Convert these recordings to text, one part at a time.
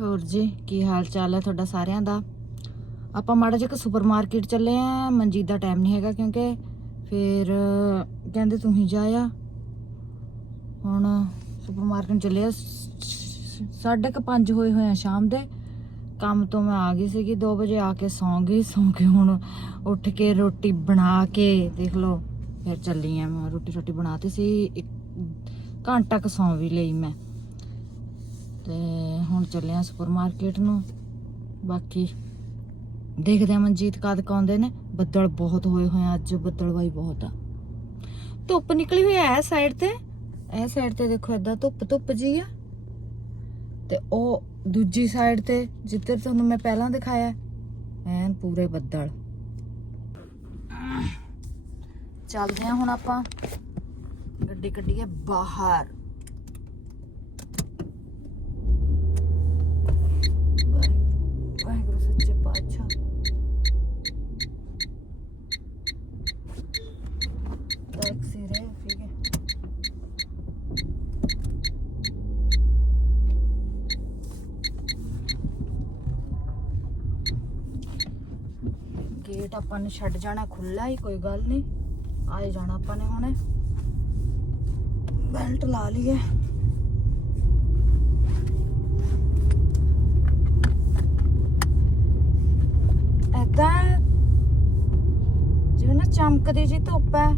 ਹੋਰ ਜੀ, ਕੀ ਹਾਲ ਚਾਲ ਹੈ ਤੁਹਾਡਾ ਸਾਰਿਆਂ ਦਾ? ਆਪਾਂ ਮਾੜਾ ਜਿਹਾ ਸੁਪਰਮਾਰਕਟ ਚੱਲੇ ਆ, ਮਨਜੀਤ ਦਾ ਟਾਈਮ ਨਹੀਂ ਹੈਗਾ ਕਿਉਂਕਿ ਫਿਰ ਕਹਿੰਦੇ ਤੂੰ ਹੀ ਜਾ ਆ। ਹੁਣ ਸੁਪਰਮਾਰਕਟ ਚੱਲੇ ਆ ਸ- ਸਾਢੇ ਕੁ ਪੰਜ ਹੋਏ ਹੋਏ ਆ ਸ਼ਾਮ ਦੇ। ਕੰਮ ਤੋਂ ਮੈਂ ਆ ਗਈ ਸੀਗੀ 2 ਵਜੇ ਆ ਕੇ ਸੌਂ ਗਈ, ਸੌਂ ਕੇ ਹੁਣ ਉੱਠ ਕੇ ਰੋਟੀ ਬਣਾ ਕੇ ਦੇਖ ਲਓ, ਫਿਰ ਚੱਲੀ ਆ ਮੈਂ ਰੋਟੀ ਰੋਟੀ ਬਣਾਤੀ ਸੀ, ਇੱਕ ਘੰਟਾ ਕੁ ਸੌਂ ਵੀ ਲਈ ਮੈਂ। ਤੇ ਹੁਣ ਚੱਲੇ ਆ ਸੁਪਰਮਾਰਕਟ ਨੂੰ। ਬਾਕੀ ਦੇਖਦੇ ਆ ਮਨਜੀਤ ਕਦ ਕੁ ਨੇ। ਬੱਦਲ ਬਹੁਤ ਹੋਏ ਹੋਏ ਅੱਜ ਬੱਦਲਵਾਈ ਬਹੁਤ ਆ। ਧੁੱਪ ਨਿਕਲੀ ਹੋਈ ਐ ਸਾਈਡ ਤੇ। ਇਹ ਸਾਈਡ ਤੇ ਦੇਖੋ ਏਦਾਂ ਧੁੱਪ ਧੁੱਪ ਜੀ ਆ। ਤੇ ਉਹ ਦੂਜੀ ਸਾਈਡ ਤੇ, ਜਿੱਧਰ ਤੁਹਾਨੂੰ ਮੈਂ ਪਹਿਲਾਂ ਦਿਖਾਇਆ, ਐਨ ਪੂਰੇ ਬੱਦਲ। ਚੱਲਦੇ ਆ ਹੁਣ ਆਪਾਂ। ਗੱਡੀ ਕੱਢੀਏ ਬਾਹਰ ਵਾਹਿ- ਵਾਹਿਗੁਰੂ ਸੱਚੇ ਪਾਤਸ਼ਾਹ ਟੈਕਸੀ ਰੇ ਠੀਕ ਹੈ ਗੇਟ ਆਪਾਂ ਨੇ ਛੱਡ ਜਾਣਾ ਖੁੱਲਾ ਹੀ, ਕੋਈ ਗੱਲ ਨਹੀਂ। ਆਏ ਜਾਣਾ ਆਪਾਂ ਨੇ ਹੁਣੇ। ਬੈਲਟ ਲਾ ਲਈਏ। ਐਦਾਂ ਜਿਵੇਂ ਨਾ ਚਮਕਦੀ ਜੀ ਧੁੱਪ ਹੈ।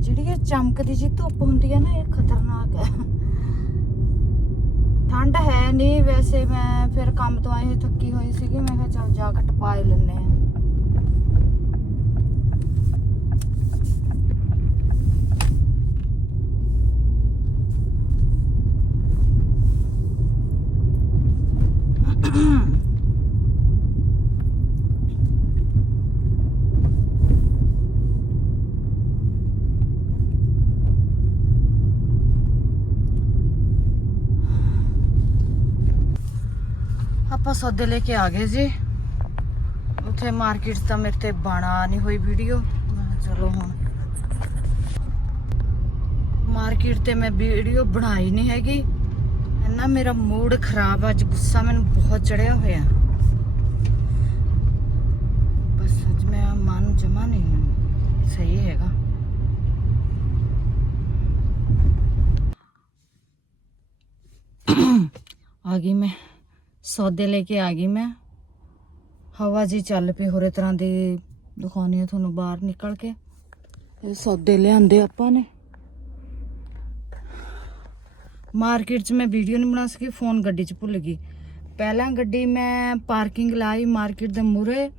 ਜਿਹੜੀ ਇਹ ਚਮਕਦੀ ਜੀ ਧੁੱਪ ਹੁੰਦੀ ਹੈ ਨਾ, ਇਹ ਖਤਰਨਾਕ ਹੈ। ਠੰਡ ਹੈ ਨਹੀਂ ਵੈਸੇ ਮੈਂ, ਫਿਰ ਕੰਮ ਤੋਂ ਆਈ ਹੋਈ ਥੱਕੀ ਹੋਈ ਸੀਗੀ, ਮੈਂ ਕਿਹਾ ਚੱਲ ਜਾਕਟ ਪਾ ਹੀ ਲੈਨੇ ਆ ਆਪਾਂ ਸੌਦੇ ਲੈ ਕੇ ਆ ਗਏ ਜੀ। ਉੱਥੇ ਮਾਰਕੀਟ ਤਾਂ ਮੇਰੇ ਤੇ ਬਣਾ ਨਹੀਂ ਹੋਈ ਵੀਡੀਓ ਚਲੋ ਹੁਣ। ਮਾਰਕੀਟ ਤੇ ਮੈਂ ਵੀਡੀਓ ਬਣਾਈ ਨਹੀਂ ਹੈਗੀ। ਇੰਨਾ ਮੇਰਾ ਮੂਡ ਖਰਾਬ ਅੱਜ ਗੁੱਸਾ ਮੈਨੂੰ ਬਹੁਤ ਚੜਿਆ ਹੋਇਆ। ਬਸ ਅੱਜ ਮੈਂ ਮਨ ਜਮਾ ਨਹੀਂ ਸਹੀ ਹੈਗਾ। ਆ ਗਈ ਮੈਂ। ਸੌਦੇ ਲੈ ਕੇ ਆ ਗਈ ਮੈਂ। ਹਵਾ ਜੀ ਚੱਲ ਪਈ ਹੋਰੇ ਤਰ੍ਹਾਂ ਦੀ ਦਿਖਾਉਣੀ ਆ ਤੁਹਾਨੂੰ ਬਾਹਰ ਨਿਕਲ ਕੇ। ਇਹ ਸੌਦੇ ਲਿਆਂਦੇ ਆਪਾਂ ਨੇ। ਮਾਰਕੀਟ 'ਚ ਮੈਂ ਵੀਡੀਓ ਨਹੀਂ ਬਣਾ ਸਕੀ, ਫੋਨ ਗੱਡੀ 'ਚ ਭੁੱਲ ਗਈ। ਪਹਿਲਾਂ ਗੱਡੀ ਮੈਂ ਪਾਰਕਿੰਗ ਲਾਈ ਮਾਰਕੀਟ ਦੇ ਮੂਹਰੇ।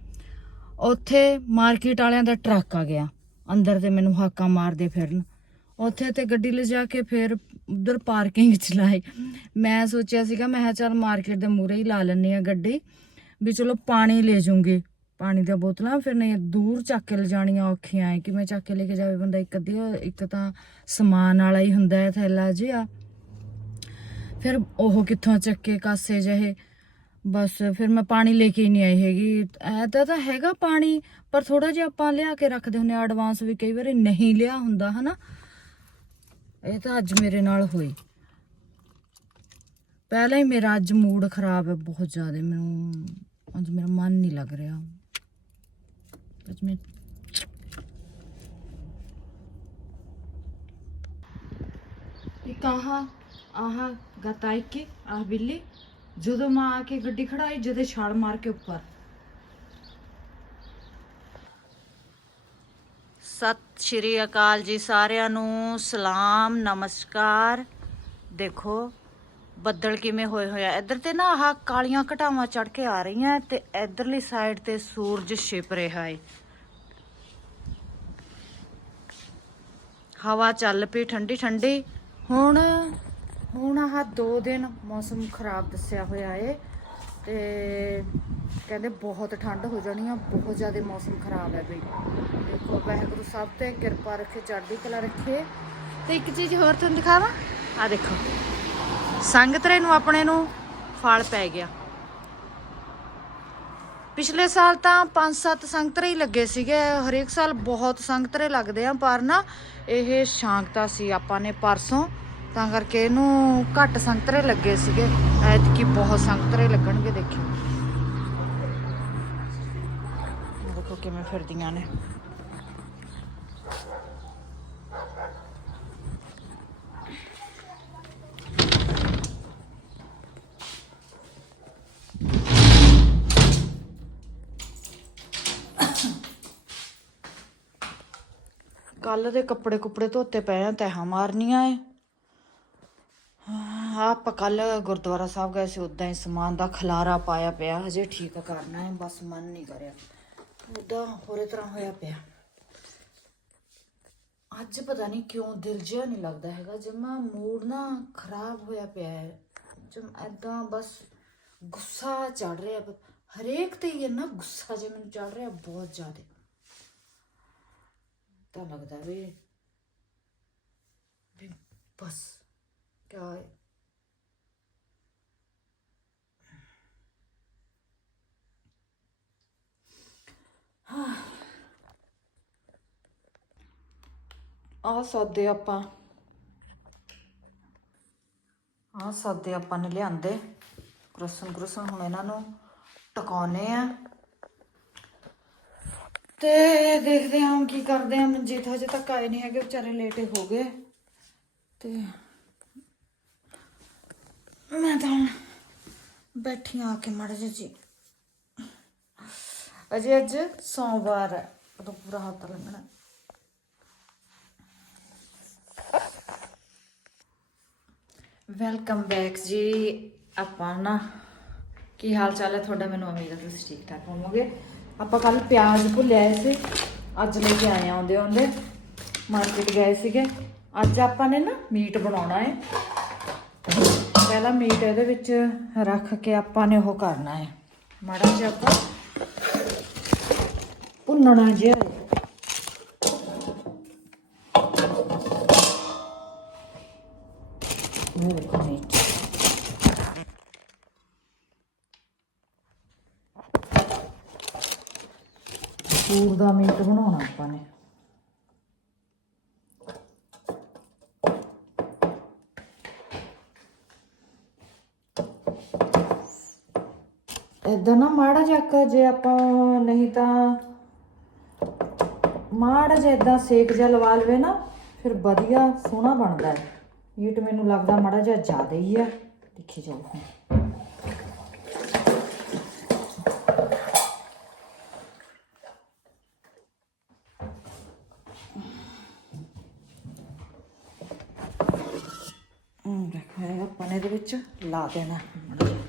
ਉੱਥੇ ਮਾਰਕੀਟ ਵਾਲਿਆਂ ਦਾ ਟਰੱਕ ਆ ਗਿਆ। ਅੰਦਰ ਤੇ ਮੈਨੂੰ ਹਾਕਾਂ ਮਾਰਦੇ ਫਿਰਨ। ਉੱਥੇ ਤੇ ਗੱਡੀ ਲਿਜਾ ਕੇ ਫਿਰ ਉਧਰ ਪਾਰਕਿੰਗ ਚ ਲਾਈ। ਮੈਂ ਸੋਚਿਆ ਸੀਗਾ, ਮੈਂ ਕਿਹਾ ਚੱਲ ਮਾਰਕੀਟ ਦੇ ਮੂਹਰੇ ਹੀ ਲਾ ਲੈਣੀ ਆ ਗੱਡੀ, ਵੀ ਚਲੋ ਪਾਣੀ ਲੈ ਜਾਊਂਗੀ ਪਾਣੀ ਦੀਆਂ ਬੋਤਲਾਂ ਫਿਰ ਨਹੀਂ, ਦੂਰ ਚੱਕ ਕੇ ਲਿਜਾਣੀਆਂ ਔਖੀਆਂ ਐ ਕਿ ਮੈਂ ਚੱਕ ਕੇ ਲੈ ਕੇ ਜਾਵੇ ਬੰਦਾ ਇੱਕ ਅੱਧੀ, ਇੱਕ ਤਾਂ ਸਮਾਨ ਵਾਲਾ ਹੀ ਹੁੰਦਾ ਹੈ ਥੈਲਾ ਜਿਹਾ। ਫਿਰ ਉਹ ਕਿੱਥੋਂ ਚੱਕੇ ਕਾਸੇ ਜਿਹੇ। ਬਸ ਫਿਰ ਮੈਂ ਪਾਣੀ ਲੈ ਕੇ ਹੀ ਨਹੀਂ ਆਈ ਹੈਗੀ। ਐਦਾ ਤਾਂ ਹੈਗਾ ਪਾਣੀ, ਪਰ ਥੋੜਾ ਜਿਹਾ ਆਪਾਂ ਲਿਆ ਕੇ ਰੱਖਦੇ ਹੁੰਦੇ ਆ ਐਡਵਾਂਸ ਵੀ ਕਈ ਵਾਰੀ ਨਹੀਂ ਲਿਆ ਹੁੰਦਾ, ਹਨਾ? ਇਹ ਤਾਂ ਅੱਜ ਮੇਰੇ ਨਾਲ ਹੋਈ। ਪਹਿਲਾਂ ਹੀ ਮੇਰਾ ਅੱਜ ਮੂਡ ਖਰਾਬ ਹੈ ਬਹੁਤ ਜ਼ਿਆਦਾ। ਮੈਨੂੰ ਅੱਜ ਮੇਰਾ ਮਨ ਨਹੀਂ ਲੱਗ ਰਿਹਾ। ਅੱਜ ਮੈਂ ਇੱਕ ਆਹ ਆਹ ਗਤਾਈ ਕੇ ਆਹ ਬਿੱਲੀ। ਜਦੋਂ ਮੈਂ ਆ ਕੇ ਗੱਡੀ ਖੜਾਈ, ਜਦੋਂ ਛਾਲ ਮਾਰ ਕੇ ਉੱਪਰ। ਸਤਿ ਸ਼੍ਰੀ ਅਕਾਲ ਜੀ ਸਾਰਿਆਂ ਨੂੰ। ਸਲਾਮ, ਨਮਸਕਾਰ। ਦੇਖੋ, ਬੱਦਲ ਕਿਵੇਂ ਹੋਏ ਹੋਇਆ ਇੱਧਰ ਤੇ ਨਾ ਆਹ ਕਾਲੀਆਂ ਘਟਾਵਾਂ ਚੜ ਕੇ ਆ ਰਹੀਆਂ ਤੇ ਇੱਧਰਲੀ ਸਾਈਡ ਤੇ ਸੂਰਜ ਛਿਪ ਰਿਹਾ ਏ। ਹਵਾ ਚੱਲ ਪਈ ਠੰਡੀ ਠੰਡੀ। ਹੁਣ ਹੁਣ ਆਹ ਦੋ ਦਿਨ ਮੌਸਮ ਖਰਾਬ ਦੱਸਿਆ ਹੋਇਆ ਏ ਤੇ ਕਹਿੰਦੇ ਬਹੁਤ ਠੰਡ ਹੋ ਜਾਣੀ ਆ, ਬਹੁਤ ਜ਼ਿਆਦਾ ਮੌਸਮ ਖਰਾਬ ਹੈ ਬਈ। ਦੇਖੋ, ਵਾਹਿਗੁਰੂ ਸਭ ਤੇ ਕਿਰਪਾ ਰੱਖੇ, ਚੜ੍ਹਦੀ ਕਲਾ ਰੱਖੇ। ਤੇ ਇੱਕ ਚੀਜ਼ ਹੋਰ ਤੁਹਾਨੂੰ ਦਿਖਾਵਾਂ? ਆ ਦੇਖੋ। ਸੰਗਤਰੇ ਨੂੰ ਆਪਣੇ ਨੂੰ ਫਲ ਪੈ ਗਿਆ। ਪਿਛਲੇ ਸਾਲ ਤਾਂ 5-7 ਸੰਗਤਰੇ ਹੀ ਲੱਗੇ ਸੀਗੇ। ਹਰੇਕ ਸਾਲ ਬਹੁਤ ਸੰਗਤਰੇ ਲੱਗਦੇ ਆ, ਪਰ ਨਾ ਇਹ ਸ਼ਾਂਕਤਾ ਸੀ ਆਪਾਂ ਨੇ ਪਰਸੋਂ। ਤਾਂ ਕਰਕੇ ਇਹਨੂੰ ਘੱਟ ਸੰਗਤਰੇ ਲੱਗੇ ਸੀਗੇ। ਐਤਕੀ ਬਹੁਤ ਸੰਗਤਰੇ ਲੱਗਣਗੇ, ਦੇਖਿਓ ਦੇਖੋ ਕਿਵੇਂ ਫਿਰਦੀਆਂ ਨੇ। ਕੱਲ ਦੇ ਕੱਪੜੇ ਕੁਪੜੇ ਧੋਤੇ ਪਏ ਆ, ਤੈਹਾਂ ਮਾਰਨੀਆਂ ਏ। ਆਪਾਂ ਕੱਲ ਗੁਰਦੁਆਰਾ ਸਾਹਿਬ ਗਏ ਸੀ ਉਦਾਂ ਹੀ ਸਮਾਨ ਦਾ ਖਲਾਰਾ ਪਾਇਆ ਪਿਆ, ਹਜੇ ਠੀਕ ਕਰਨਾ ਹੈ ਬਸ ਮਨ ਨਹੀਂ ਕਰਿਆ। ਉਦਾਂ ਹੋਰੇ ਤਰ੍ਹਾਂ ਹੋਇਆ ਪਿਆ। ਅੱਜ ਪਤਾ ਨਹੀਂ ਕਿਉਂ ਦਿਲ ਜਿਹਾ ਨਹੀਂ ਲੱਗਦਾ ਹੈਗਾ। ਜਮਾ ਮੂਡ ਨਾ ਖਰਾਬ ਹੋਇਆ ਪਿਆ ਹੈ ਜਮ ਐਦਾਂ ਬਸ ਗੁੱਸਾ ਚੜ ਰਿਹਾ ਹਰੇਕ ਤੇ ਹੀ ਇੰਨਾ ਗੁੱਸਾ ਜਿਹਾ ਮੈਨੂੰ ਚੜ ਰਿਹਾ, ਬਹੁਤ ਜ਼ਿਆਦਾ। ਤਾਂ ਲੱਗਦਾ ਵੀ ਬਸ ਕਿਆ ਹੈ। ਆਹ ਆਪਾਂ। ਆਹ ਸੌਦੇ ਆਪਾਂ ਨੇ ਲਿਆਂਦੇ। ਕ੍ਰਸਨ ਕ੍ਰਸਨ ਹੁਣ ਇਹਨਾਂ ਨੂੰ ਟਿਕਾਉਣੇ ਆ। ਤੇ ਦੇਖਦੇ ਹਾਂ ਹੁਣ ਕੀ ਕਰਦੇ ਆ। ਮਨਜੀਤ ਹਜੇ ਤੱਕ ਆਏ ਨਹੀਂ ਹੈਗੇ, ਵਿਚਾਰੇ ਲੇਟੇ ਹੋ ਗਏ। ਤੇ ਮੈਂ ਤਾਂ ਹੁਣ ਬੈਠੀ ਆ ਕੇ ਮੜ ਜੀ। ਅਜੇ ਅੱਜ ਸੋਮਵਾਰ ਹੈ। ਉਦੋਂ ਪੂਰਾ ਹੱਥ ਲੰਘਣਾ। ਵੈਲਕਮ ਬੈਕ ਜੀ। ਆਪਾਂ ਨਾ ਕੀ ਹਾਲ ਚਾਲ ਹੈ ਤੁਹਾਡਾ? ਮੈਨੂੰ ਉਮੀਦ ਹੈ ਤੁਸੀਂ ਠੀਕ ਠਾਕ ਹੋਵੋਗੇ। ਆਪਾਂ ਕੱਲ ਪਿਆਜ਼ ਭੁੱਲੇ ਸੀ। ਅੱਜ ਲੈ ਕੇ ਆਏ ਆਉਂਦੇ ਆਉਂਦੇ ਮਾਰਕੀਟ ਗਏ ਸੀਗੇ। ਅੱਜ ਆਪਾਂ ਨੇ ਨਾ ਮੀਟ ਬਣਾਉਣਾ ਹੈ। ਪਹਿਲਾਂ ਮੀਟ ਇਹਦੇ ਵਿੱਚ ਰੱਖ ਕੇ ਆਪਾਂ ਨੇ ਉਹ ਕਰਨਾ ਹੈ। ਮਾੜਾ ਜਿਹਾ ਆਪਾਂ ਭੁੰਨਣਾ ਜਿਹਾ ਹੈ। ਇਹ ਦੇਖੋ ਮੀਟ ਸੂਰ ਦਾ ਮੀਟ ਬਣਾਉਣਾ ਆਪਾਂ ਨੇ ਇਦਾਂ ਨਾ ਮਾੜਾ ਜਿਹਾ ਜੇ ਆਪਾਂ, ਨਹੀਂ ਤਾਂ ਮਾੜਾ ਜਿਹਾ ਇਦਾਂ ਸੇਕ ਜਿਹਾ ਲਵਾ ਲਵੇ ਨਾ, ਫਿਰ ਵਧੀਆ ਸੋਹਣਾ ਬਣਦਾ ਹੈ। ਮੀਟ ਮੈਨੂੰ ਲੱਗਦਾ ਮਾੜਾ ਜਿਹਾ ਜ਼ਿਆਦਾ ਹੀ ਆ ਦੇਖੀ ਜਾਓ ਹੁਣ। ਦੇਖੋ ਆਪਾਂ ਨੇ ਇਹਦੇ ਵਿੱਚ ਲਾ ਦੇਣਾ ਮਾੜਾ ਜਿਹਾ।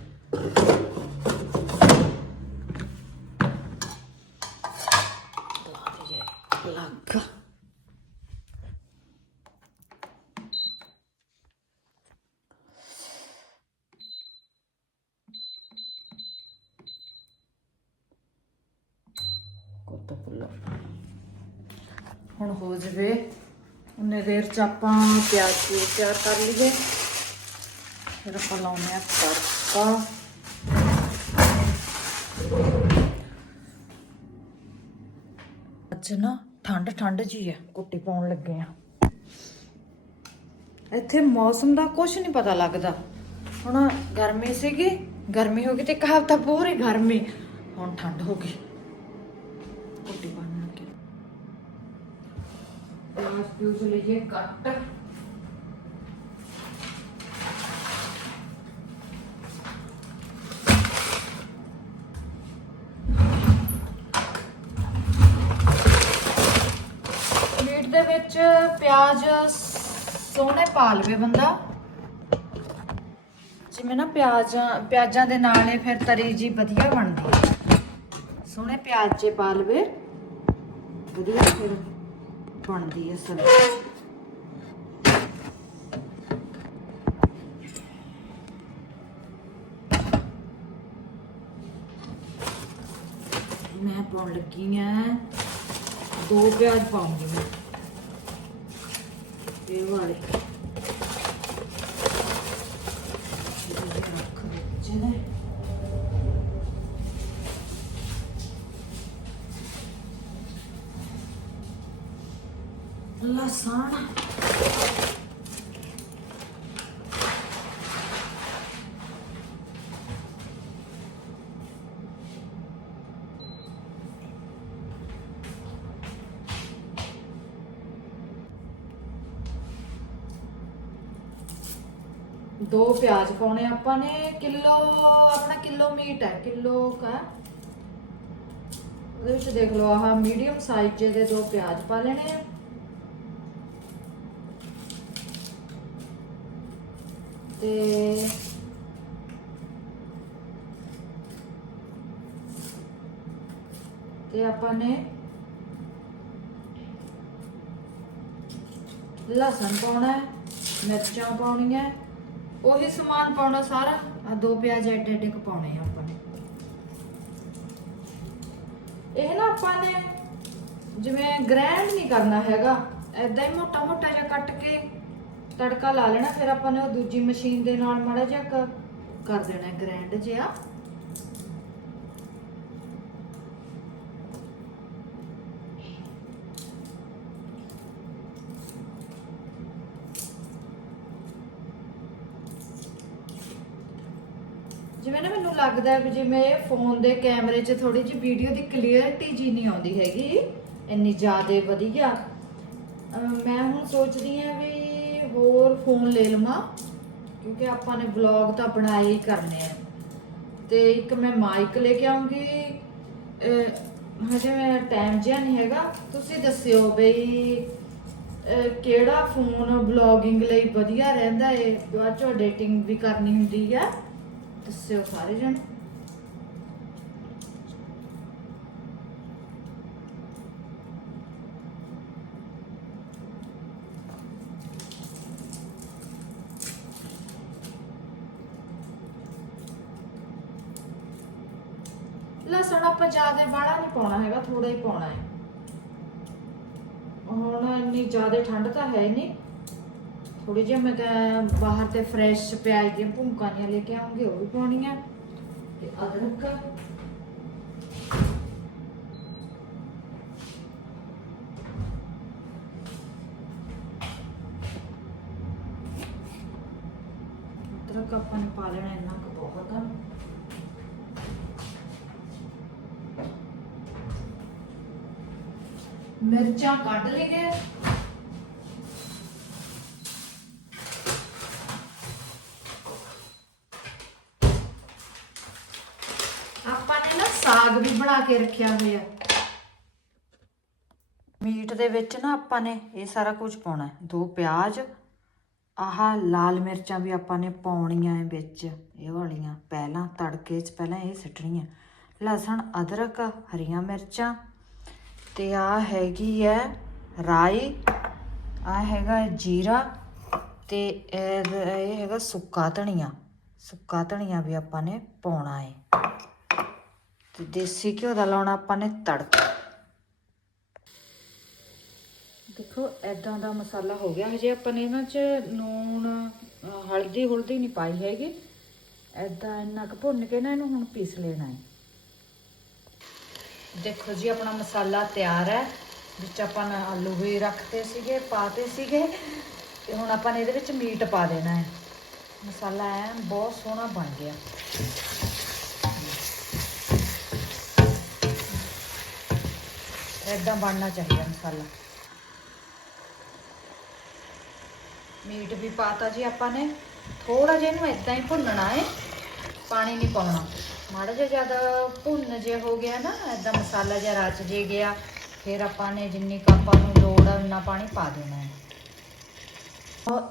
ਲਾ ਦਈਏ ਲੱਗ ਕੋਤਾ ਪੁੱਲਾ ਹੁਣ ਹੋ ਜਵੇ। ਉਹਨੇ ਦੇਰ ਚ ਆਪਾਂ ਪਿਆਜ਼ ਪੂਰ ਤਿਆਰ ਕਰ ਲਈਏ ਫਿਰ ਆਪਾਂ ਲਾਉਣੇ ਆ ਤੜਕਾ। ਅੱਜ ਨਾ ਠੰਡ ਠੰਡ ਜੀ ਹੈ ਕੁੱਟੀ ਪਾਉਣ ਲੱਗੇ ਆ ਇੱਥੇ ਮੌਸਮ ਦਾ ਕੁਝ ਨਹੀਂ ਪਤਾ ਲੱਗਦਾ। ਹੁਣ ਗਰਮੀ ਸੀਗੀ, ਗਰਮੀ ਹੋ ਗਈ ਤੇ ਇੱਕ ਹਫ਼ਤਾ ਪੂਰੀ ਗਰਮੀ, ਹੁਣ ਠੰਡ ਹੋ ਗਈ ਕੁੱਟੀ ਪਾਉਣ ਲੱਗੇ ਪਿਆਜ਼ ਪਿਊਜ਼ ਲਈਏ ਕੱਟ। ਮੀਟ ਦੇ ਵਿੱਚ ਪਿਆਜ਼ ਸੋਹਣੇ ਪਾ ਲਵੇ ਬੰਦਾ। ਜਿਵੇਂ ਨਾ ਪਿਆਜ਼ਾਂ ਪਿਆਜ਼ਾਂ ਦੇ ਨਾਲ ਹੀ ਫਿਰ ਤਰੀ ਜੀ ਵਧੀਆ ਬਣਦੀ ਸੋਹਣੇ ਪਿਆਜ਼ ਜੇ ਪਾ ਲਵੇ, ਵਧੀਆ ਫਿਰ ਬਣਦੀ ਹੈ ਸਬਜ਼ੀ। ਮੈਂ ਪਾਉਣ ਲੱਗੀ ਆ ਦੋ ਪਿਆਜ਼ ਪਾਉਂਗੀ ਮੈਂ। ਇਹ ਵਾਲੇ ਇਹ ਰੱਖ ਵਿੱਚ ਨੇ ਲਸਣ ਦੋ ਪਿਆਜ਼ ਪਾਉਣੇ ਆਪਾਂ ਨੇ, ਕਿਲੋ, ਆਪਣਾ ਕਿਲੋ ਮੀਟ ਹੈ, ਕਿਲੋ ਕਾ ਉਹਦੇ ਵਿੱਚ ਦੇਖ ਲਓ, ਆਹ ਮੀਡੀਅਮ ਸਾਈਜ਼ ਦੇ ਦੋ ਪਿਆਜ਼ ਪਾ ਲੈਣੇ ਆ। ਤੇ ਤੇ ਆਪਾਂ ਨੇ ਲਸਣ ਪਾਉਣਾ ਹੈ, ਮਿਰਚਾਂ ਪਾਉਣੀਆਂ ਉਹੀ ਸਮਾਨ ਪਾਉਣਾ ਸਾਰਾ ਆ ਦੋ ਪਿਆਜ਼ ਐਡੇ ਐਡੇ ਕੁ ਪਾਉਣੇ ਆ ਆਪਾਂ ਨੇ। ਇਹ ਨਾ ਆਪਾਂ ਨੇ ਜਿਵੇਂ ਗ੍ਰੈਂਡ ਨਹੀਂ ਕਰਨਾ ਹੈਗਾ ਐਦਾਂ ਹੀ ਮੋਟਾ ਮੋਟਾ ਜਿਹਾ ਕੱਟ ਕੇ ਤੜਕਾ ਲਾ ਲੈਣਾ, ਫਿਰ ਆਪਾਂ ਨੇ ਉਹ ਦੂਜੀ ਮਸ਼ੀਨ ਦੇ ਨਾਲ ਮਾੜਾ ਜਿਹਾ ਕਰ ਦੇਣਾ ਗ੍ਰੈਂਡ ਜਿਹਾ ਜਿਵੇਂ ਨਾ ਮੈਨੂੰ ਲੱਗਦਾ ਵੀ ਜਿਵੇਂ ਫੋਨ ਦੇ ਕੈਮਰੇ 'ਚ ਥੋੜੀ ਜਿਹੀ ਵੀਡੀਓ ਦੀ ਕਲੀਅਰਿਟੀ ਜੀ ਨਹੀਂ ਆਉਂਦੀ ਹੈਗੀ। ਇੰਨੀ ਜ਼ਿਆਦਾ ਵਧੀਆ। ਮੈਂ ਹੁਣ ਸੋਚਦੀ ਹਾਂ ਵੀ ਹੋਰ ਫੋਨ ਲੈ ਲਵਾਂ, ਕਿਉਂਕਿ ਆਪਾਂ ਨੇ ਵਲੌਗ ਤਾਂ ਬਣਾਏ ਹੀ ਕਰਨੇ ਆ। ਤੇ ਇੱਕ ਮੈਂ ਮਾਈਕ ਲੈ ਕੇ ਆਉਂਗੀ। ਹਜੇ ਮੈਂ ਟਾਈਮ ਜਿਹਾ ਨਹੀਂ ਹੈਗਾ। ਤੁਸੀਂ ਦੱਸਿਓ ਬਈ ਕਿਹੜਾ ਫੋਨ ਵਲੌਗਿੰਗ ਲਈ ਵਧੀਆ ਰਹਿੰਦਾ ਏ? ਬਾਅਦ ਚੋਂ ਐਡੀਟਿੰਗ ਵੀ ਕਰਨੀ ਹੁੰਦੀ ਆ। ਦੱਸਿਓ ਸਾਰੇ ਜਣ ਲਸਣ ਆਪਾਂ ਜ਼ਿਆਦਾ ਪਾਉਣਾ ਹੈਗਾ ਥੋੜਾ ਹੀ ਪਾਉਣਾ ਹੈ। ਹੁਣ ਇੰਨੀ ਜ਼ਿਆਦਾ ਠੰਡ ਤਾਂ ਹੈ ਨਹੀਂ। ਥੋੜੀ ਜਿਹੀ ਮੈਂ ਤਾਂ ਬਾਹਰ ਤੇ ਫਰੈਸ਼ ਪਿਆਜ਼ ਦੀਆਂ ਭੁੰਕਾਂ ਲੈ ਕੇ ਆਉਂਗੀ ਉਹ ਵੀ ਪਾਉਣੀਆਂ। ਤੇ ਅਦਰਕ। ਅਦਰਕ ਆਪਾਂ ਨੇ ਪਾ ਲੈਣਾ ਇੰਨਾ ਕੁ ਬਹੁਤ ਆ। ਮਿਰਚਾਂ ਕੱਢ ਲਈਏ ਆਪਾਂ ਨੇ ਨਾ ਸਾਗ ਵੀ ਬਣਾ ਕੇ ਰੱਖਿਆ ਹੋਇਆ। ਮੀਟ ਦੇ ਵਿੱਚ ਨਾ ਆਪਾਂ ਨੇ ਇਹ ਸਾਰਾ ਕੁਝ ਪਾਉਣਾ ਹੈ। ਦੋ ਪਿਆਜ਼, ਆਹ ਲਾਲ ਮਿਰਚਾਂ ਵੀ ਆਪਾਂ ਨੇ ਪਾਉਣੀਆਂ ਹੈ ਵਿੱਚ। ਇਹ ਵਾਲੀਆਂ ਪਹਿਲਾਂ ਤੜਕੇ 'ਚ ਪਹਿਲਾਂ ਇਹ ਸਿੱਟਣੀਆਂ। ਲਸਣ, ਅਦਰਕ, ਹਰੀਆਂ ਮਿਰਚਾਂ ਤੇ ਆ ਹੈਗੀ ਹੈ ਰਾਈ, ਆ ਹੈਗਾ ਹੈ ਜੀਰਾ ਤੇ ਇਹ ਹੈਗਾ ਸੁੱਕਾ ਧਨੀਆ। ਸੁੱਕਾ ਧਨੀਆ ਵੀ ਆਪਾਂ ਨੇ ਪਾਉਣਾ ਹੈ ਤੇ ਦੇਸੀ ਘਿਓ ਦਾ ਲਾਉਣਾ ਆਪਾਂ ਨੇ ਤੜਕਾ। ਦੇਖੋ ਐਦਾਂ ਦਾ ਮਸਾਲਾ ਹੋ ਗਿਆ। ਹਜੇ ਆਪਾਂ ਨੇ ਇਹਨਾਂ 'ਚ ਨੂਣ ਹਲਦੀ ਹੁਲਦੀ ਨਹੀਂ ਪਾਈ ਹੈਗੀ। ਐਦਾਂ ਇੰਨਾ ਕੁ ਭੁੰਨ ਕੇ ਨਾ ਇਹਨੂੰ ਹੁਣ ਪੀਸ ਲੈਣਾ ਹੈ ਦੇਖੋ ਜੀ ਆਪਣਾ ਮਸਾਲਾ ਤਿਆਰ ਹੈ ਵਿੱਚ ਆਪਾਂ ਨੇ ਆਲੂ ਵੀ ਰੱਖਤੇ ਸੀਗੇ ਪਾਤੇ ਸੀਗੇ ਤੇ ਹੁਣ ਆਪਾਂ ਨੇ ਇਹਦੇ ਵਿੱਚ ਮੀਟ ਪਾ ਦੇਣਾ ਹੈ ਮਸਾਲਾ ਐ ਬਹੁਤ ਸੋਹਣਾ ਬਣ ਗਿਆ ਐਦਾਂ ਬਣਨਾ ਚਾਹੀਦਾ ਮਸਾਲਾ ਮੀਟ ਵੀ ਪਾਤਾ ਜੀ ਆਪਾਂ ਨੇ ਥੋੜਾ ਜਿਹਾ ਇਹਨੂੰ ਇਦਾਂ ਹੀ ਭੁੰਨਣਾ ਹੈ ਪਾਣੀ ਨਹੀਂ ਪਾਉਣਾ ਮਾੜਾ ਜਿਹਾ ਜ਼ਿਆਦਾ ਭੁੰਨ ਜੇ ਹੋ ਗਿਆ ਨਾ ਇਦਾਂ ਮਸਾਲਾ ਜਿਹਾ ਰਚ ਜੇ ਗਿਆ, ਫਿਰ ਆਪਾਂ ਨੇ ਜਿੰਨੀ ਕੁ ਨੂੰ ਲੋੜ ਆ, ਉਨਾ ਪਾਣੀ ਪਾ ਦੇਣਾ ਹੈ। ਔਰ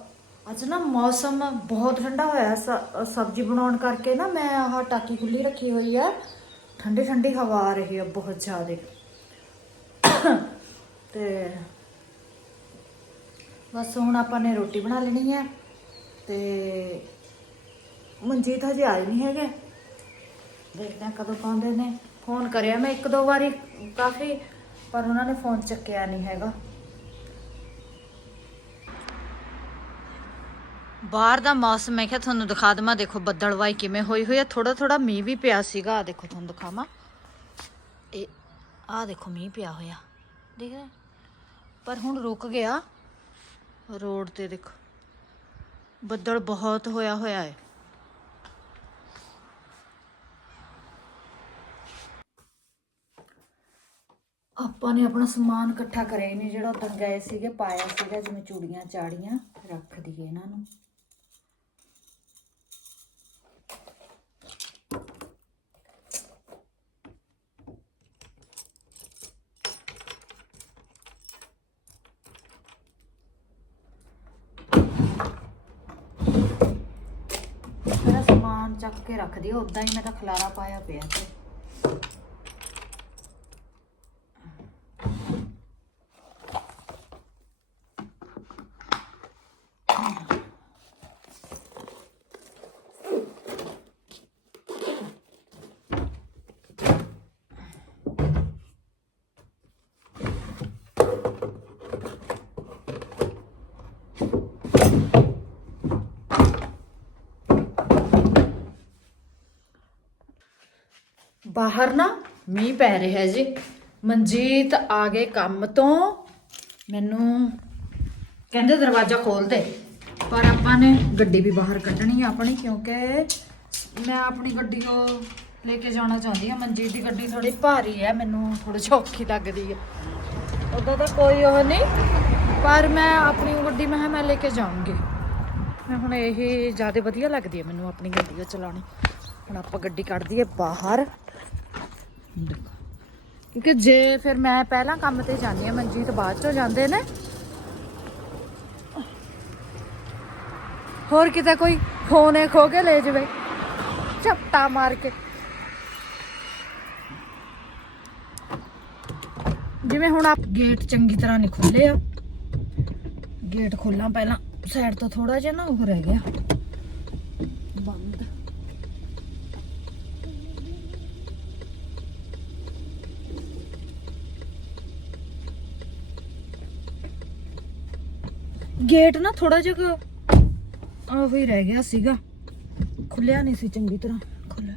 ਅੱਜ ਨਾ ਮੌਸਮ ਬਹੁਤ ਠੰਡਾ ਹੋਇਆ, ਸ- ਸਬਜ਼ੀ ਬਣਾਉਣ ਕਰਕੇ ਨਾ ਮੈਂ ਆਹ ਟਾਕੀ ਖੁੱਲੀ ਰੱਖੀ ਹੋਈ ਹੈ। ਠੰਡੀ ਠੰਡੀ ਹਵਾ ਆ ਰਹੀ ਹੈ ਬਹੁਤ ਜ਼ਿਆਦਾ। ਤੇ ਬਸ ਹੁਣ ਆਪਾਂ ਨੇ ਰੋਟੀ ਬਣਾ ਲੈਣੀ ਹੈ ਤੇ ਮਨਜੀਤ ਹਜੇ ਆਏ ਨਹੀਂ ਹੈਗੇ। ਦੇਖਦੇ ਹਾਂ ਕਦੋਂ ਪਾਉਂਦੇ ਨੇ। ਫੋਨ ਕਰਿਆ ਮੈਂ ਇੱਕ ਦੋ ਵਾਰੀ ਕਾਫੀ, ਪਰ ਉਹਨਾਂ ਨੇ ਫੋਨ ਚੱਕਿਆ ਨਹੀਂ ਹੈਗਾ। ਬਾਹਰ ਦਾ ਮੌਸਮ ਮੈਂ ਕਿਹਾ ਤੁਹਾਨੂੰ ਦਿਖਾ ਦਵਾਂ। ਦੇਖੋ ਬੱਦਲਵਾਈ ਕਿਵੇਂ ਹੋਈ ਹੋਈ ਆ। ਥੋੜਾ ਥੋੜਾ ਮੀਂਹ ਵੀ ਪਿਆ ਸੀਗਾ। ਆ ਦੇਖੋ ਤੁਹਾਨੂੰ ਦਿਖਾਵਾਂ। ਇਹ ਆ ਦੇਖੋ ਮੀਂਹ ਪਿਆ ਹੋਇਆ। ਦੇਖ ਰਹੇ? ਪਰ ਹੁਣ ਰੁਕ ਗਿਆ। ਰੋਡ ਤੇ ਦੇਖੋ। ਬੱਦਲ ਬਹੁਤ ਹੋਇਆ ਹੋਇਆ ਹੈ। ਆਪਾਂ ਨੇ ਆਪਣਾ ਸਮਾਨ ਇਕੱਠਾ ਕਰਿਆ ਨਹੀਂ, ਜਿਹੜਾ ਉਦੋਂ ਗਏ ਸੀਗੇ, ਪਾਇਆ ਸੀਗਾ, ਜਿਵੇਂ ਚੂੜੀਆਂ ਚਾੜੀਆਂ, ਰੱਖ ਦਈਏ ਇਹਨਾਂ ਨੂੰ। ਸਮਾਨ ਚੱਕ ਕੇ ਰੱਖ ਦਿਓ ਉਦਾਂ ਹੀ ਮੈਂ ਤਾਂ ਖਲਾਰਾ ਪਾਇਆ ਪਿਆ ਸੀ ਬਾਹਰ ਨਾ ਮੀਂਹ ਪੈ ਰਿਹਾ ਜੀ। ਮਨਜੀਤ ਆ ਗਏ ਕੰਮ ਤੋਂ। ਮੈਨੂੰ ਕਹਿੰਦੇ ਦਰਵਾਜ਼ਾ ਖੋਲ ਦੇ। ਪਰ ਆਪਾਂ ਨੇ ਗੱਡੀ ਵੀ ਬਾਹਰ ਕੱਢਣੀ ਆ ਆਪਣੀ, ਕਿਉਂਕਿ ਮੈਂ ਆਪਣੀ ਗੱਡੀ ਉਹ ਲੈ ਕੇ ਜਾਣਾ ਚਾਹੁੰਦੀ ਆ। ਮਨਜੀਤ ਦੀ ਗੱਡੀ ਥੋੜੀ ਭਾਰੀ ਹੈ ਮੈਨੂੰ ਥੋੜੀ ਔਖੀ ਲੱਗਦੀ ਹੈ ਉਦੋਂ ਤਾਂ ਕੋਈ ਉਹ ਨਹੀਂ, ਪਰ ਮੈਂ ਆਪਣੀ ਉਹ ਗੱਡੀ, ਮੈਂ ਮੈਂ ਲੈ ਕੇ ਜਾਊਂਗੀ। ਮੈਂ ਹੁਣ ਇਹ ਜ਼ਿਆਦਾ ਵਧੀਆ ਲੱਗਦੀ ਹੈ ਮੈਨੂੰ ਆਪਣੀ ਗੱਡੀ ਉਹ ਚਲਾਉਣੀ। ਹੁਣ ਆਪਾਂ ਗੱਡੀ ਕੱਢ ਦਈਏ ਬਾਹਰ। ਦੇਖੋ ਕਿਉਂਕਿ ਜੇ ਫਿਰ ਮੈਂ ਪਹਿਲਾਂ ਕੰਮ ਤੇ ਜਾਂਦੀ ਆ ਮਨਜੀਤ ਬਾਅਦ ਚੋਂ ਜਾਂਦੇ ਨੇ ਹੋਰ ਕਿਤੇ ਕੋਈ ਫੋਨ ਖੋ ਕੇ ਲੈ ਜਾਵੇ ਝਪਟਾ ਮਾਰ ਕੇ ਜਿਵੇਂ ਹੁਣ ਆਪ ਗੇਟ ਚੰਗੀ ਤਰ੍ਹਾਂ ਨਹੀਂ ਖੁੱਲੇ ਆ ਗੇਟ ਖੋਲਾਂ ਪਹਿਲਾਂ ਸਾਈਡ ਤੋਂ ਥੋੜਾ ਜਿਹਾ ਨਾ ਉਹ ਰਹਿ ਗਿਆ ਬੰਦ ਗੇਟ ਨਾ ਥੋੜਾ ਜਿਹਾ ਉਹ ਹੀ ਰਹਿ ਗਿਆ ਸੀਗਾ। ਖੁੱਲਿਆ ਨਹੀਂ ਸੀ ਚੰਗੀ ਤਰ੍ਹਾਂ। ਖੁੱਲਿਆ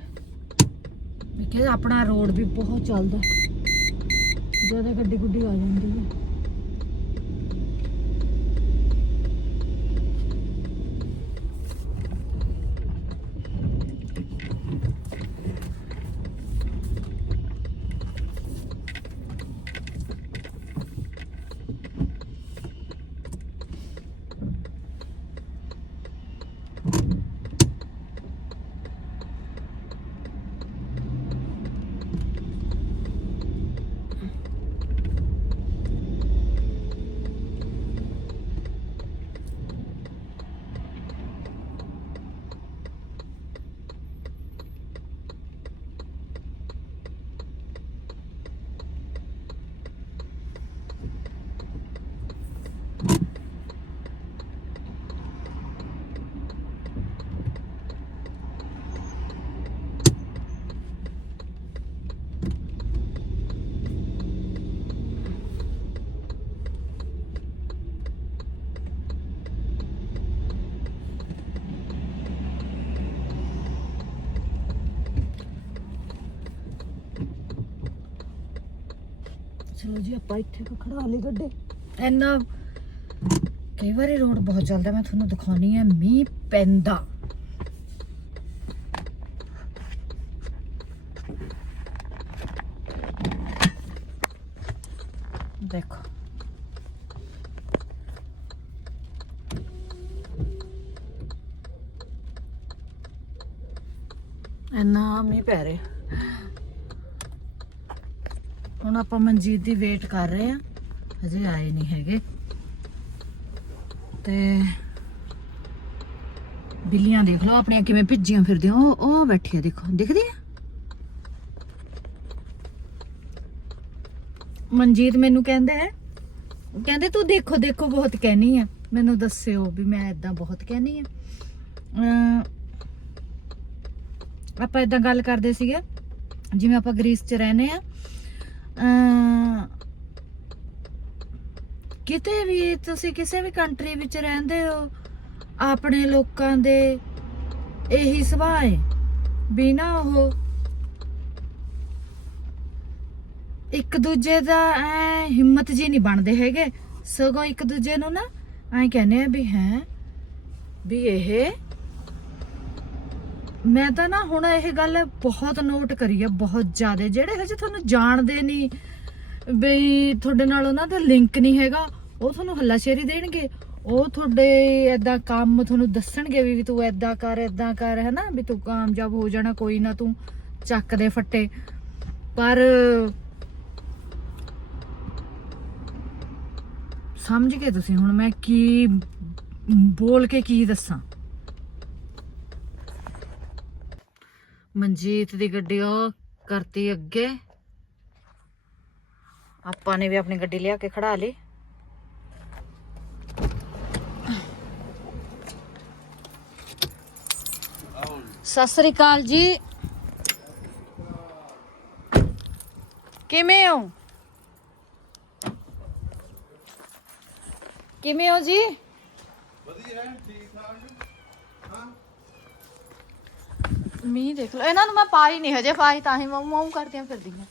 ਮੈਂ ਕਿਹਾ ਆਪਣਾ ਰੋਡ ਵੀ ਬਹੁਤ ਚੱਲਦਾ। ਜ਼ਿਆਦਾ ਗੱਡੀ ਗੁੱਡੀ ਆ ਜਾਂਦੀ ਹੈ। ਚਲੋ ਜੀ, ਆਪਾਂ ਇੱਥੇ ਕੋ ਖੜਾ ਲਈ ਗੱਡੇ। ਇੰਨਾ ਕਈ ਵਾਰੀ ਰੋਡ ਬਹੁਤ ਚੱਲਦਾ, ਮੈਂ ਤੁਹਾਨੂੰ ਦਿਖਾਉਣੀ ਹੈ ਮੀਂਹ ਪੈਂਦਾ। ਦੇਖੋ। ਇੰਨਾ ਮੀਂਹ ਪੈ ਰਿਹਾ। ਹੁਣ ਆਪਾਂ ਮਨਜੀਤ ਦੀ ਵੇਟ ਕਰ ਰਹੇ ਆ ਹਜੇ ਆਏ ਨਹੀਂ ਹੈਗੇ। ਤੇ ਬਿੱਲੀਆਂ ਦੇਖ ਲਓ, ਆਪਣੀਆਂ ਕਿਵੇਂ ਭਿੱਜੀਆਂ ਫਿਰਦੀਆਂ। ਉਹ ਉਹ ਬੈਠੀ ਆ, ਦੇਖੋ। ਦਿਖਦੀ ਆ? ਮਨਜੀਤ ਮੈਨੂੰ ਕਹਿੰਦੇ ਹੈ, ਕਹਿੰਦੇ ਤੂੰ ਦੇਖੋ ਦੇਖੋ, ਬਹੁਤ ਕਹਿਣੀ ਆ। ਮੈਨੂੰ ਦੱਸਿਓ ਵੀ ਮੈਂ ਇਦਾਂ ਬਹੁਤ ਕਹਿਣੀ ਆ। ਆਪਾਂ ਇਦਾਂ ਗੱਲ ਕਰਦੇ ਸੀਗੇ, ਜਿਵੇਂ ਆਪਾਂ ਗ੍ਰੀਸ 'ਚ ਰਹਨੇ ਆ ਕਿਤੇ ਵੀ ਤੁਸੀਂ ਕਿਸੇ ਵੀ ਕੰਟਰੀ ਵਿੱਚ ਰਹਿੰਦੇ ਹੋ, ਆਪਣੇ ਲੋਕਾਂ ਦੇ ਇਹੀ ਸੁਭਾਅ ਹੈ ਵੀ ਉਹ ਇੱਕ ਦੂਜੇ ਦਾ ਐ ਹਿੰਮਤ ਜੀ ਨਹੀਂ ਬਣਦੇ ਹੈਗੇ, ਸਗੋਂ ਇੱਕ ਦੂਜੇ ਨੂੰ ਨਾ ਐ ਕਹਿੰਦੇ ਆ ਵੀ ਹੈ, ਵੀ ਇਹ ਮੈਂ ਤਾਂ ਨਾ ਹੁਣ ਇਹ ਗੱਲ ਬਹੁਤ ਨੋਟ ਕਰੀ ਹੈ ਬਹੁਤ ਜ਼ਿਆਦਾ। ਜਿਹੜੇ ਹਜੇ ਤੁਹਾਨੂੰ ਜਾਣਦੇ ਨਹੀਂ ਬਈ ਤੁਹਾਡੇ ਨਾਲ ਉਹਨਾਂ ਦਾ ਲਿੰਕ ਨਹੀਂ ਹੈਗਾ, ਉਹ ਤੁਹਾਨੂੰ ਹੱਲਾਸ਼ੇਰੀ ਦੇਣਗੇ। ਉਹ ਤੁਹਾਡੇ ਏਦਾਂ ਕੰਮ ਤੁਹਾਨੂੰ ਦੱਸਣਗੇ ਵੀ ਤੂੰ ਏਦਾਂ ਕਰ ਏਦਾਂ ਕਰ, ਹੈਨਾ? ਵੀ ਤੂੰ ਕਾਮਯਾਬ ਹੋ ਜਾਣਾ, ਕੋਈ ਨਾ ਤੂੰ ਚੱਕ ਦੇ ਫੱਟੇ। ਪਰ ਸਮਝ ਗਏ ਤੁਸੀਂ ਹੁਣ ਮੈਂ ਕੀ ਬੋਲ ਕੇ ਕੀ ਦੱਸਾਂ? ਮਨਜੀਤ ਦੀ ਗੱਡੀ ਉਹ ਕਰਤੀ ਅੱਗੇ। ਆਪਾਂ ਨੇ ਵੀ ਆਪਣੀ ਗੱਡੀ ਲਿਆ ਕੇ ਖੜਾ ਲਈ। ਸਤਿ ਸ੍ਰੀ ਅਕਾਲ ਜੀ। ਕਿਵੇਂ ਹੋ? ਕਿਵੇਂ ਹੋ ਜੀ? ਮੀਂਹ ਦੇਖ ਲਓ। ਇਹਨਾਂ ਨੂੰ ਮੈਂ ਪਾਈ ਨਹੀਂ ਹਜੇ ਪਾਈ ਤਾਂ ਹੀ ਮਾਉ ਮਾਉ ਕਰਦੀਆਂ ਫਿਰਦੀਆਂ।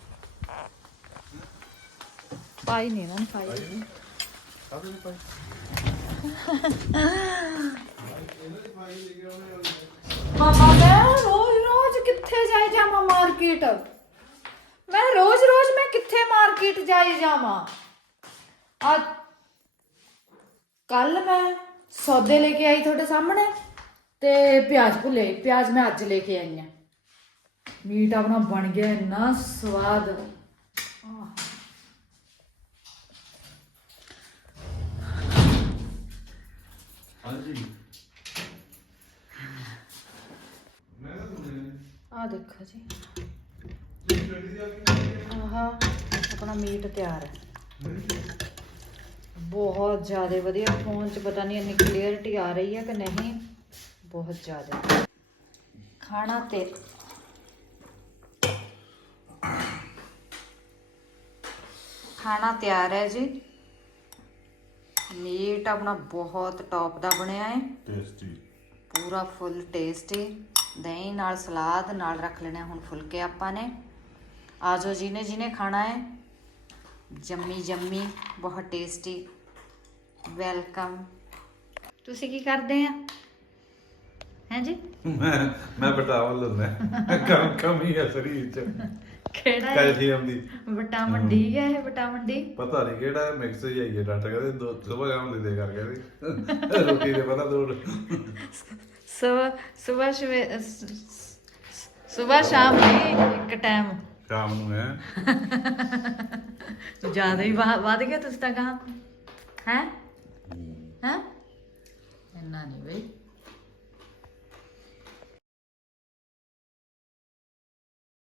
ਪਾਈ ਨਹੀਂ ਇਹਨਾਂ ਨੂੰ ਪਾਈ ਮਾਮਾ, ਮੈਂ ਰੋਜ਼ ਰੋਜ਼ ਕਿੱਥੇ ਜਾਈ ਜਾਵਾਂ ਮਾਰਕੀਟ ਮੈਂ ਰੋਜ਼ ਰੋਜ਼ ਮੈਂ ਕਿੱਥੇ ਮਾਰਕੀਟ ਜਾਈ ਜਾਵਾਂ? ਅੱਜ ਕੱਲ ਮੈਂ ਸੌਦੇ ਲੈ ਕੇ ਆਈ ਤੁਹਾਡੇ ਸਾਹਮਣੇ। ਤੇ ਪਿਆਜ਼ ਭੁੱਲੇ ਪਿਆਜ਼ ਮੈਂ ਅੱਜ ਲੈ ਕੇ ਆਈ ਆ। ਮੀਟ ਆਪਣਾ ਬਣ ਗਿਆ ਇੰਨਾ ਸਵਾਦ। ਹਾਂਜੀ। ਆਹ ਦੇਖੋ ਜੀ। ਆਹ ਆਪਣਾ ਮੀਟ ਤਿਆਰ। ਹੈ ਬਹੁਤ ਜ਼ਿਆਦਾ ਵਧੀਆ ਫੋਨ 'ਚ ਪਤਾ ਨਹੀਂ ਇੰਨੀ ਕਲੀਅਰਿਟੀ ਆ ਰਹੀ ਹੈ ਕਿ ਨਹੀਂ। ਬਹੁਤ ਜ਼ਿਆਦਾ। ਖਾਣਾ ਤੇ ਖਾਣਾ ਤਿਆਰ ਹੈ ਜੀ। ਮੀਟ ਆਪਣਾ ਬਹੁਤ ਟੌਪ ਦਾ ਬਣਿਆ ਹੈ। ਟੇਸਟੀ ਪੂਰਾ ਫੁੱਲ ਟੇਸਟੀ ਦਹੀਂ ਨਾਲ ਸਲਾਦ ਨਾਲ ਰੱਖ ਲੈਣੇ ਹੁਣ ਫੁਲਕੇ ਆਪਾਂ ਨੇ। ਆਜੋ ਜਿਹਨੇ ਜਿਹਨੇ ਖਾਣਾ ਹੈ। ਜੰਮੀ ਜੰਮੀ ਬਹੁਤ ਟੇਸਟੀ ਵੈਲਕਮ ਤੁਸੀਂ ਕੀ ਕਰਦੇ ਆ? ਹੈ ਜੀ? ਮੈਂ ਮੈਂ ਬਟਾਵਲ ਲੈਂਦਾ ਕਮ ਕਮੀ ਹੈ ਸਰੀਰ ਚ। ਕਿਹੜਾ ਹੈ ਕੈਲਸ਼ੀਅਮ ਦੀ। ਵਿਟਾਮਿਨ ਡੀ ਹੈ ਇਹ ਵਿਟਾਮਿਨ ਡੀ? ਪਤਾ ਨਹੀਂ ਕਿਹੜਾ ਮਿਕਸ ਹੀ ਆਈਏ ਡਾਟਾ ਕਹਿੰਦੇ ਦੋ ਸਵੇਰ ਕੰਮ ਲੈਂਦੇ ਕਰ ਕਹਿੰਦੇ ਰੋਟੀ ਦੇ ਪਤਾ ਦੋ ਸਵੇਰ ਸਵੇਰ ਸਵੇਰ ਸ਼ਾਮ ਦੀ ਇੱਕ ਟਾਈਮ। ਸ਼ਾਮ ਨੂੰ ਹੈ। ਜ਼ਿਆਦਾ ਹੀ ਵਾ- ਵੱਧ ਗਿਆ ਤੁਸੀਂ ਤਾਂ ਕਹਾਂ ਹੈ? ਹੈ। ਇੰਨਾ ਨਹੀਂ ਬਈ।